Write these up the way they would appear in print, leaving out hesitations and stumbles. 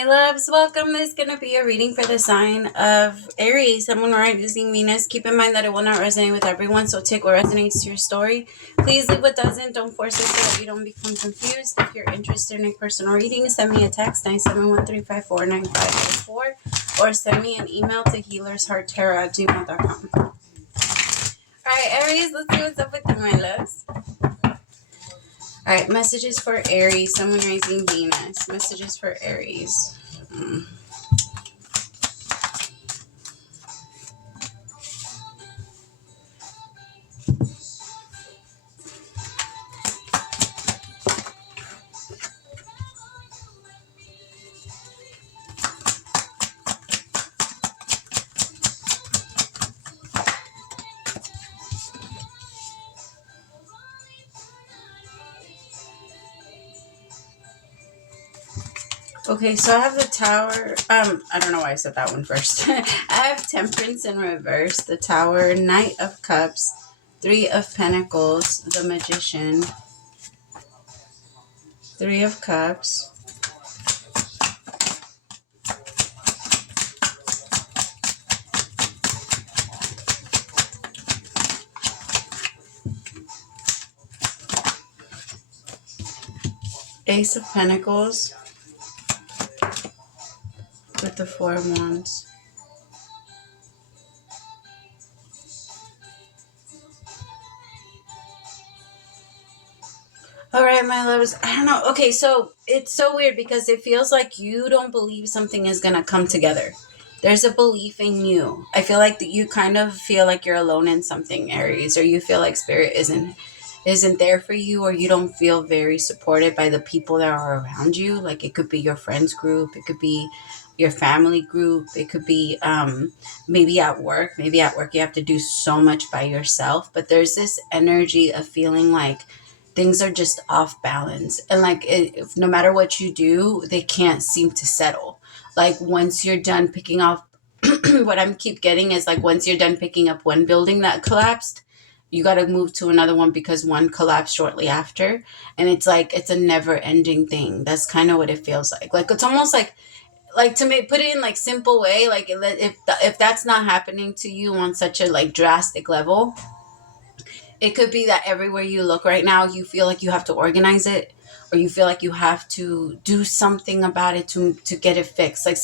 my loves, welcome. This is going to be a reading for the sign of Aries, someone rising Venus. Keep in mind that it will not resonate with everyone, so take what resonates to your story. Please leave what doesn't. Don't force it so that you don't become confused. If you're interested in a personal reading, send me a text 971-354-9554 or send me an email to HealersHeartTarot@gmail.com. Alright, Aries, let's see what's up with you, my loves. Alright, messages for Aries, someone rising Venus. Messages for Aries. Okay, so I have the Tower. I don't know why I said that one first. I have Temperance in reverse, the Tower, Knight of Cups, Three of Pentacles, the Magician, Three of Cups, Ace of Pentacles with the Four of Wands. All right, my loves. I don't know. Okay, so it's so weird because it feels like you don't believe something is going to come together. There's a belief in you. I feel like that you kind of feel like you're alone in something, Aries, or you feel like spirit isn't there for you, or you don't feel very supported by the people that are around you. Like it could be your friends group, it could be your family group, it could be maybe at work you have to do so much by yourself, but there's this energy of feeling like things are just off balance, and like no matter what you do, they can't seem to settle. Like once you're done picking off what I'm keep getting is like once you're done picking up one building that collapsed, you got to move to another one because one collapsed shortly after, and it's like it's a never ending thing. That's kind of what it feels like it's almost like to put it in like simple way, like if that's not happening to you on such a like drastic level, it could be that everywhere you look right now, you feel like you have to organize it, or you feel like you have to do something about it to get it fixed. Like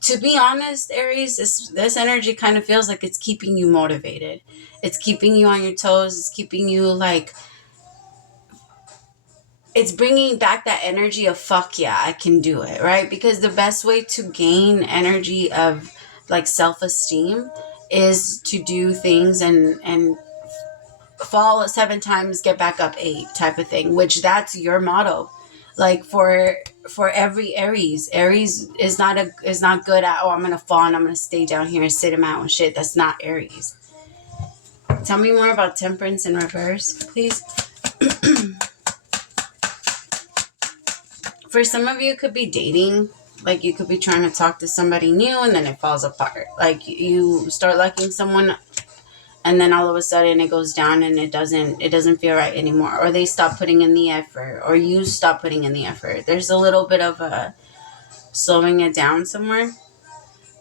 to be honest, Aries, this energy kind of feels like it's keeping you motivated. It's keeping you on your toes. It's keeping you like, it's bringing back that energy of fuck yeah, I can do it, right? Because the best way to gain energy of like self-esteem is to do things and fall 7 times, get back up 8 type of thing, which that's your motto. Like for every Aries is not good at, oh, I'm gonna fall and I'm gonna stay down here and sit in my own shit. That's not Aries. Tell me more about Temperance in reverse, please. For some of you, it could be dating. Like you could be trying to talk to somebody new and then it falls apart. Like you start liking someone and then all of a sudden it goes down and it doesn't feel right anymore, or they stop putting in the effort, or you stop putting in the effort. There's a little bit of a slowing it down somewhere,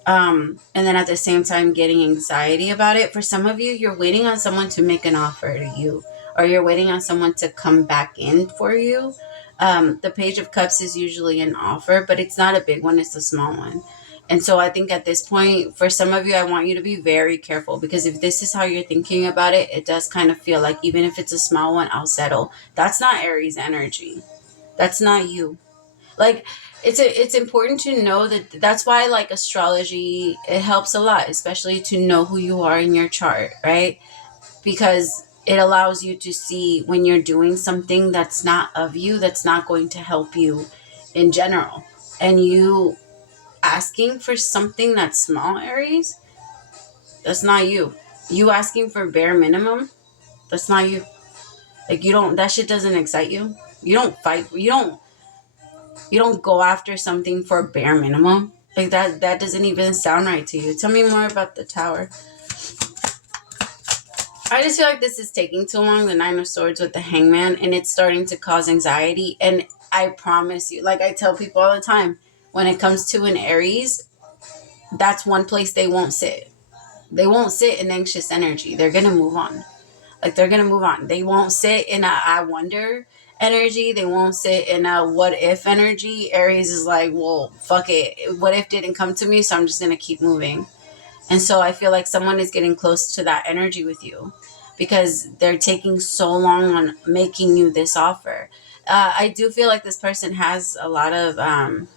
and then at the same time getting anxiety about it. For some of you, you're waiting on someone to make an offer to you, or you're waiting on someone to come back in for you. The Page of Cups is usually an offer, but it's not a big one, it's a small one. And so I think at this point, for some of you, I want you to be very careful, because if this is how you're thinking about it, it does kind of feel like even if it's a small one, I'll settle. That's not Aries energy. That's not you. Like it's important to know that. That's why like astrology, it helps a lot, especially to know who you are in your chart, right? Because it allows you to see when you're doing something that's not of you, that's not going to help you in general. And you asking for something that's small, Aries, that's not you. You asking for bare minimum, that's not you. Like that shit doesn't excite you. You don't fight. You don't go after something for bare minimum. Like that doesn't even sound right to you. Tell me more about the Tower. I just feel like this is taking too long, the Nine of Swords with the Hangman, and it's starting to cause anxiety. And I promise you, like I tell people all the time, when it comes to an Aries, that's one place they won't sit. They won't sit in anxious energy. They're going to move on. Like, they're going to move on. They won't sit in a I wonder energy. They won't sit in a what if energy. Aries is like, well, fuck it. What if didn't come to me, so I'm just going to keep moving. And so I feel like someone is getting close to that energy with you because they're taking so long on making you this offer. I do feel like this person has a lot of,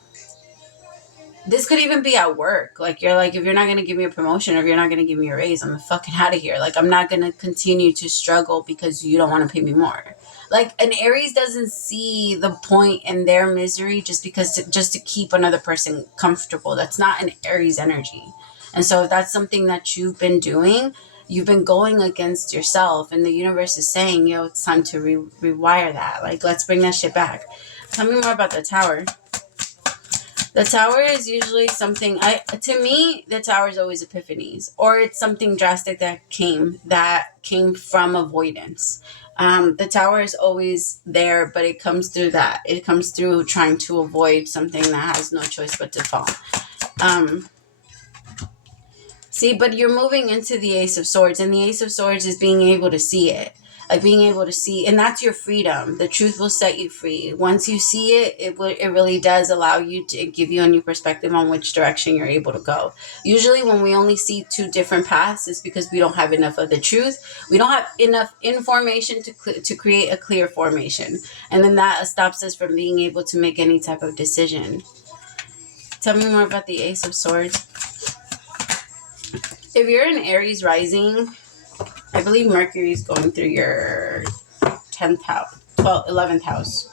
this could even be at work. Like, you're like, if you're not going to give me a promotion or if you're not going to give me a raise, I'm fucking out of here. Like, I'm not going to continue to struggle because you don't want to pay me more. Like, an Aries doesn't see the point in their misery just to keep another person comfortable. That's not an Aries energy. And so if that's something that you've been doing, you've been going against yourself, and the universe is saying, yo, it's time to rewire that. Like, let's bring that shit back. Tell me more about the Tower. The Tower is usually something, to me, the Tower is always epiphanies, or it's something drastic that came from avoidance. The Tower is always there, but it comes through that. It comes through trying to avoid something that has no choice but to fall. See, but you're moving into the Ace of Swords, and the Ace of Swords is being able to see it. Like, being able to see, and that's your freedom. The truth will set you free. Once you see it, it really does allow you to give you a new perspective on which direction you're able to go. Usually when we only see two different paths, it's because we don't have enough of the truth. We don't have enough information to create a clear formation. And then that stops us from being able to make any type of decision. Tell me more about the Ace of Swords. If you're an Aries rising, I believe Mercury is going through your 10th house, 11th house.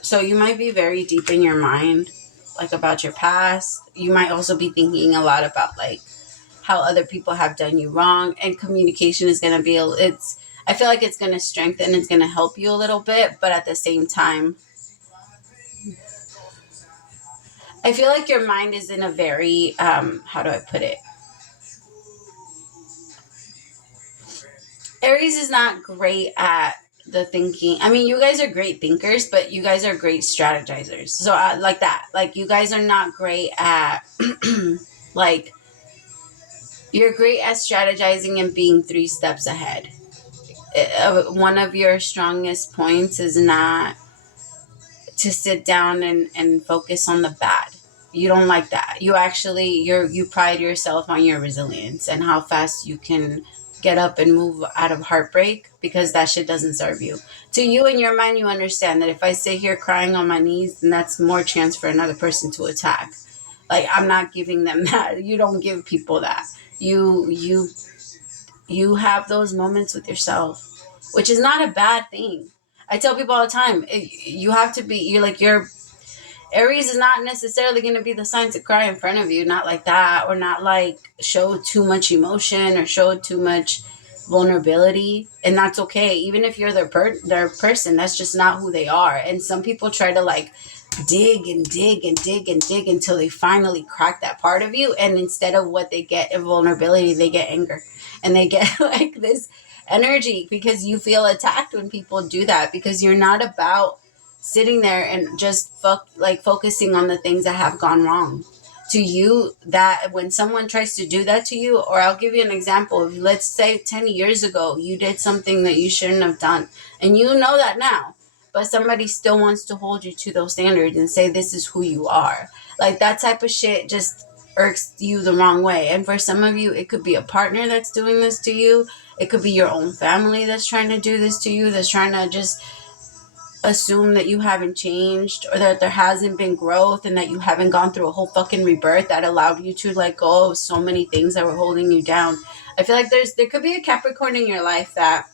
So you might be very deep in your mind, like, about your past. You might also be thinking a lot about, like, how other people have done you wrong. And communication is going to be, I feel like it's going to strengthen, it's going to help you a little bit. But at the same time, I feel like your mind is in a very, how do I put it? Aries is not great at the thinking. I mean, you guys are great thinkers, but you guys are great strategizers. So like that, like, you guys are not great at, like, you're great at strategizing and being 3 steps ahead. One of your strongest points is not to sit down and focus on the bad. You don't like that. You actually, you pride yourself on your resilience and how fast you can get up and move out of heartbreak, because that shit doesn't serve you. To you, in your mind, you understand that if I sit here crying on my knees, then that's more chance for another person to attack. Like, I'm not giving them that. You don't give people that. You have those moments with yourself, which is not a bad thing. I tell people all the time, you have to be, you're Aries is not necessarily going to be the sign to cry in front of you. Not like that. Or not like show too much emotion or show too much vulnerability. And that's okay. Even if you're their person, that's just not who they are. And some people try to, like, dig and dig and dig and dig until they finally crack that part of you. And instead of what they get in vulnerability, they get anger. And they get, like, this energy because you feel attacked when people do that, because you're not about sitting there and just focusing on the things that have gone wrong to you. That when someone tries to do that to you, or I'll give you an example. Let's say 10 years ago you did something that you shouldn't have done, and you know that now, but somebody still wants to hold you to those standards and say this is who you are. Like, that type of shit just irks you the wrong way. And for some of you, it could be a partner that's doing this to you. It could be your own family that's trying to do this to you, that's trying to just assume that you haven't changed, or that there hasn't been growth, and that you haven't gone through a whole fucking rebirth that allowed you to let go of so many things that were holding you down. I feel like there could be a Capricorn in your life that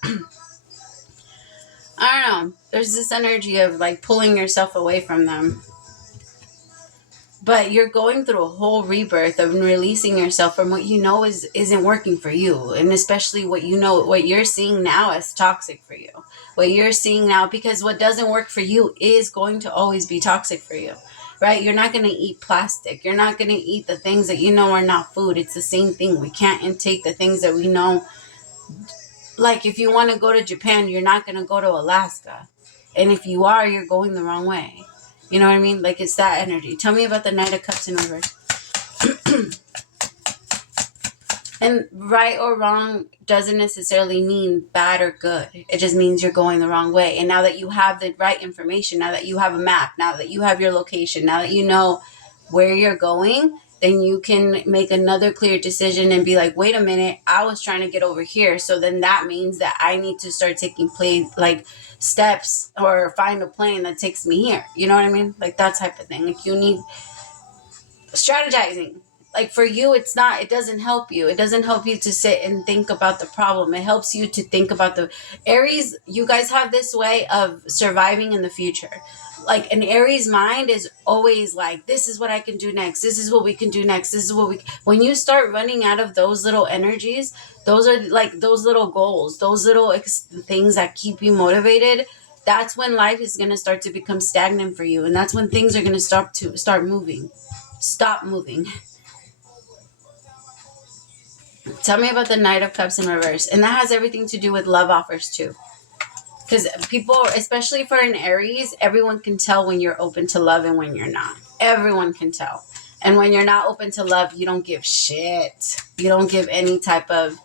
I don't know, there's this energy of, like, pulling yourself away from them. But you're going through a whole rebirth of releasing yourself from what you know isn't working for you. And especially what you're seeing now as toxic for you. What you're seeing now, because what doesn't work for you is going to always be toxic for you. Right? You're not going to eat plastic. You're not going to eat the things that you know are not food. It's the same thing. We can't intake the things that we know. Like, if you want to go to Japan, you're not going to go to Alaska. And if you are, you're going the wrong way. You know what I mean? Like, it's that energy. Tell me about the Knight of Cups in reverse. And right or wrong doesn't necessarily mean bad or good. It just means you're going the wrong way. And now that you have the right information, now that you have a map, now that you have your location, now that you know where you're going, then you can make another clear decision and be like, wait a minute, I was trying to get over here. So then that means that I need to start taking steps or find a plane that takes me here. You know what I mean? Like that type of thing. Like you need strategizing. Like for you, it doesn't help you. It doesn't help you to sit and think about the problem. It helps you to think about the Aries. You guys have this way of surviving in the future. Like an Aries mind is always like, this is what I can do next. This is what we can do next. This is what when you start running out of those little energies, those are like those little goals, those little things that keep you motivated. That's when life is going to start to become stagnant for you. And that's when things are going to start moving. Stop moving. Tell me about the Knight of Cups in reverse. And that has everything to do with love offers too. Because people, especially for an Aries, everyone can tell when you're open to love and when you're not. Everyone can tell. And when you're not open to love, you don't give shit. You don't give any type of...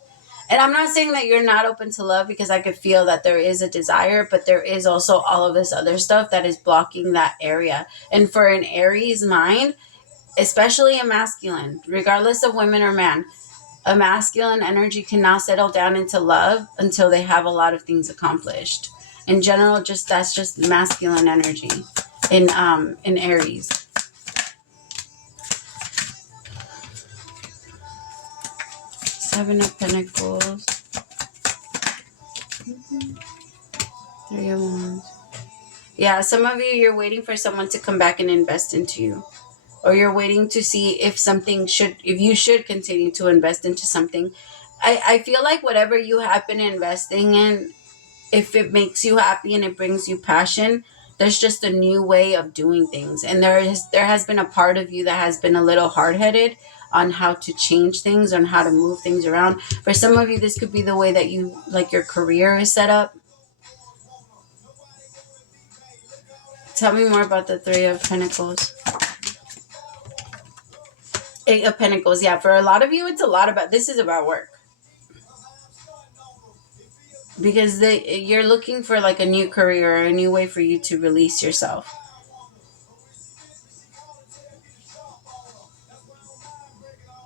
And I'm not saying that you're not open to love, because I could feel that there is a desire, but there is also all of this other stuff that is blocking that area. And for an Aries mind, especially a masculine, regardless of women or man, a masculine energy cannot settle down into love until they have a lot of things accomplished. In general, that's just masculine energy in Aries. Seven of Pentacles. 3 of Wands. Yeah, some of you're waiting for someone to come back and invest into you. Or you're waiting to see if you should continue to invest into something. I feel like whatever you have been investing in, if it makes you happy and it brings you passion, there's just a new way of doing things. And there has been a part of you that has been a little hard-headed on how to change things, on how to move things around. For some of you, this could be the way that you, like, your career is set up. Tell me more about the 3 of Pentacles. 8 of Pentacles. Yeah, for a lot of you, it's a lot about, this is about work. Because you're looking for like a new career, or a new way for you to release yourself.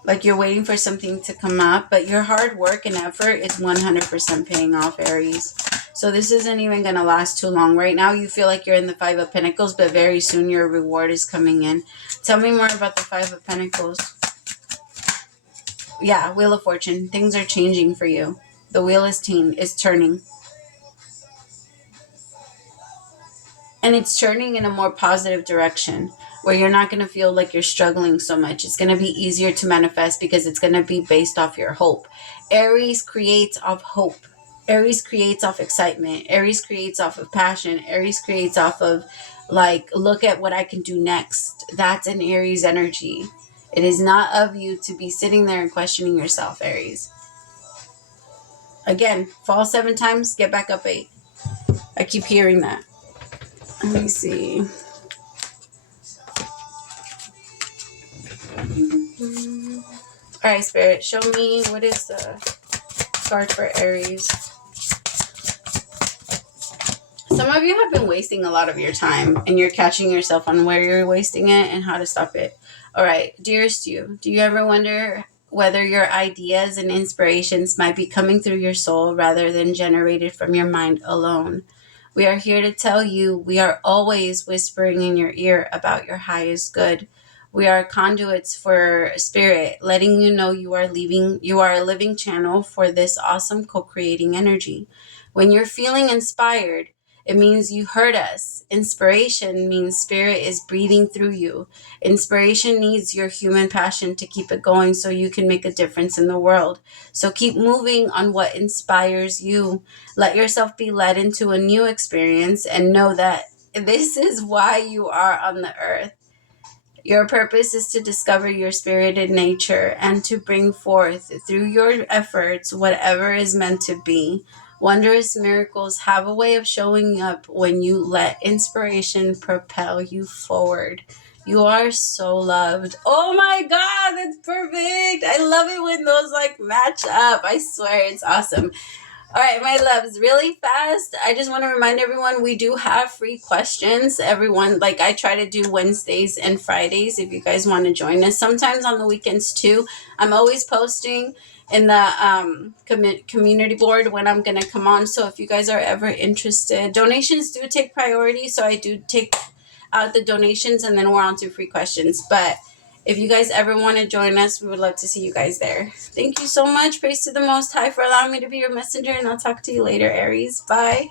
Like you're waiting for something to come up, but your hard work and effort is 100% paying off, Aries. So this isn't even going to last too long. Right now, you feel like you're in the 5 of Pentacles, but very soon your reward is coming in. Tell me more about the 5 of Pentacles. Yeah, Wheel of Fortune. Things are changing for you. The wheel is turning. And it's turning in a more positive direction, where you're not going to feel like you're struggling so much. It's going to be easier to manifest because it's going to be based off your hope. Aries creates off hope. Aries creates off excitement. Aries creates off of passion. Aries creates off of, like, look at what I can do next. That's an Aries energy. It is not of you to be sitting there and questioning yourself, Aries. Again, fall 7 times, get back up 8. I keep hearing that. Let me see. All right, Spirit, show me what is the card for Aries. Some of you have been wasting a lot of your time, and you're catching yourself on where you're wasting it and how to stop it. All right, dearest you, do you ever wonder whether your ideas and inspirations might be coming through your soul rather than generated from your mind alone? We are here to tell you we are always whispering in your ear about your highest good. We are conduits for spirit, letting you know you are a living channel for this awesome co-creating energy. When you're feeling inspired, it means you heard us. Inspiration means spirit is breathing through you. Inspiration needs your human passion to keep it going so you can make a difference in the world. So keep moving on what inspires you. Let yourself be led into a new experience and know that this is why you are on the earth. Your purpose is to discover your spirited nature and to bring forth through your efforts whatever is meant to be. Wondrous miracles have a way of showing up when you let inspiration propel you forward. You are so loved. Oh my God, that's perfect. I love it when those like match up. I swear, it's awesome. All right, my loves, really fast. I just want to remind everyone we do have free questions. Everyone, like I try to do Wednesdays and Fridays if you guys want to join us. Sometimes on the weekends too. I'm always posting in the community board when I'm going to come on. So if you guys are ever interested, donations do take priority. So I do take out the donations and then we're on to free questions. But if you guys ever want to join us, we would love to see you guys there. Thank you so much. Praise to the Most High for allowing me to be your messenger, and I'll talk to you later, Aries. Bye.